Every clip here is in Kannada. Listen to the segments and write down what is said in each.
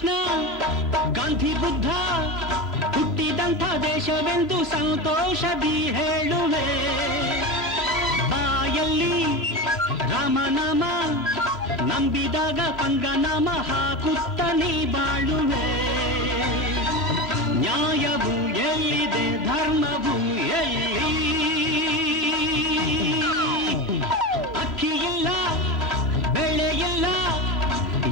ಕೃಷ್ಣ ಗಾಂಧಿ ಬುದ್ಧ ಹುಟ್ಟಿದಂಥ ದೇಶವೆಂದು ಸಂತೋಷದಿ ಹೇಳುವೆ. ಬಾಯಲ್ಲಿ ರಾಮನಾಮ ನಂಬಿದಾಗ ಪಂಗನಾಮ ಹಾಕುತ್ತ ನೀ ಬಾಳುವೆ. ನ್ಯಾಯವು ಎಲ್ಲಿದೆ ಧರ್ಮವು ಎಲ್ಲಿ? ಅಕ್ಕಿ ಇಲ್ಲ ಬೆಳೆ ಇಲ್ಲ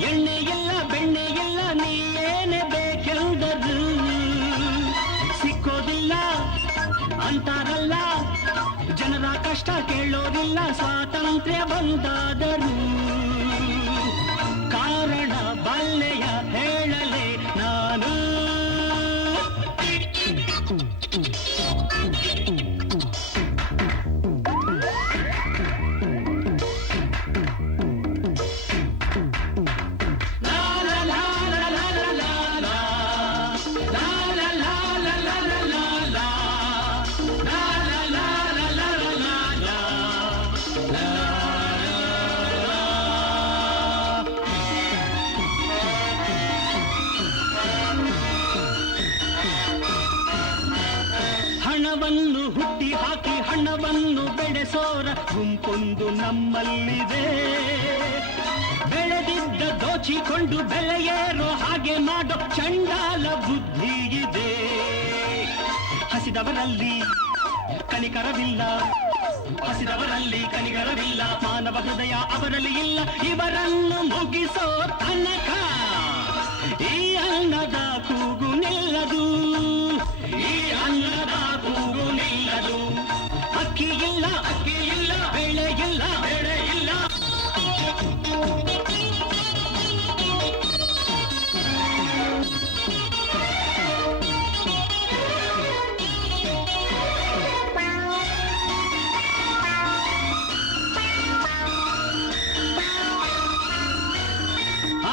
ಎಣ್ಣೆ ಇಲ್ಲ ಬೆಣ್ಣೆ ಇಲ್ಲ ನೀ ಏನೇ ಬೇಕೆಂದರು ಸಿಕ್ಕೋದಿಲ್ಲ ಅಂತಾರಲ್ಲ. ಜನರ ಕಷ್ಟ ಕೇಳೋದಿಲ್ಲ ಸ್ವಾತಂತ್ರ್ಯ ಬಂದಾದರು. ಕಾರಣ ಬಲ್ಲೆಯ ಹೇಳಲೆ ನಾನು. ಹಣವನ್ನು ಹುಟ್ಟಿ ಹಾಕಿ ಹಣವನ್ನು ಬೆಳೆಸೋರ ಗುಂಪೊಂದು ನಮ್ಮಲ್ಲಿದೆ. ಬೆಳೆದಿದ್ದ ದೋಚಿಕೊಂಡು ಬೆಲೆಯೇರೋ ಹಾಗೆ ಮಾಡೋ ಚಂಡಾಲ ಬುದ್ಧಿ ಇದೆ. ಹಸಿದವರಲ್ಲಿ ಕನಿಕರವಿಲ್ಲ, ಹಸಿದವರಲ್ಲಿ ಕನಿಕರವಿಲ್ಲ. ಮಾನವ ಹೃದಯ ಅವರಲ್ಲಿ ಇಲ್ಲ. ಇವರನ್ನು ಮುಗಿಸೋ ತನಕ ಈ ಅನ್ನದ ಕೂಗು ನಿಲ್ಲದು, ಈ ಅನ್ನದ ಕೂಗು ನಿಲ್ಲದು. ಅಕ್ಕಿ ಇಲ್ಲ ಬೆಳೆ ಇಲ್ಲ ಬೆಳೆ ಇಲ್ಲ.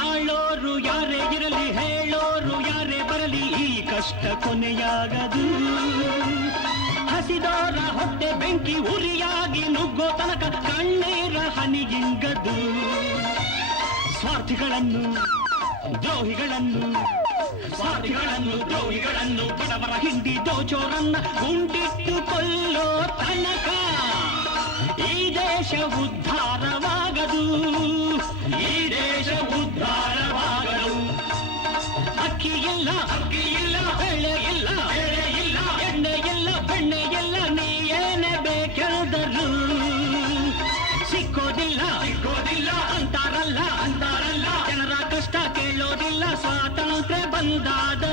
ಆಳೋರು ಯಾರೇ ಇರಲಿ ಹೇಳೋರು ಯಾರೇ ಬರಲಿ ಈ ಕಷ್ಟ ಕೊನೆಯಾಗದು. ಹಸಿದೋರ ಹೊಟ್ಟೆ ಬೆಂಕಿ ಉರಿಯಾಗಿ ನುಗ್ಗೋ ತನಕ ಕಣ್ಣೀರ ಹನಿಗಿಂಗದು. ಸ್ವಾರ್ಥಿಗಳನ್ನು ದ್ರೋಹಿಗಳನ್ನು ಬಡವರ ಹಿಂಡಿ ದೋಚೋರನ್ನ ಗುಂಡಿಟ್ಟು ಕೊಲ್ಲೋ ತನಕ ಈ ದೇಶ ಉದ್ಧಾರವಾಗದು, ಈ ದೇಶ ಉದ್ಧಾರವಾಗದು. ಅಕ್ಕಿ ಇಲ್ಲ ಬೆಳೆ ಇಲ್ಲ ಎಣ್ಣೆ ಇಲ್ಲ ಬೆಣ್ಣೆ ಇಲ್ಲ ನೀ ಏನೇ ಬೇಕೆಂದರು ಸಿಕ್ಕೋದಿಲ್ಲ ಅಂತಾರಲ್ಲ. ಜನರ ಕಷ್ಟ ಕೇಳೋದಿಲ್ಲ ಸ್ವಾತಂತ್ರ್ಯ ಬಂದಾದ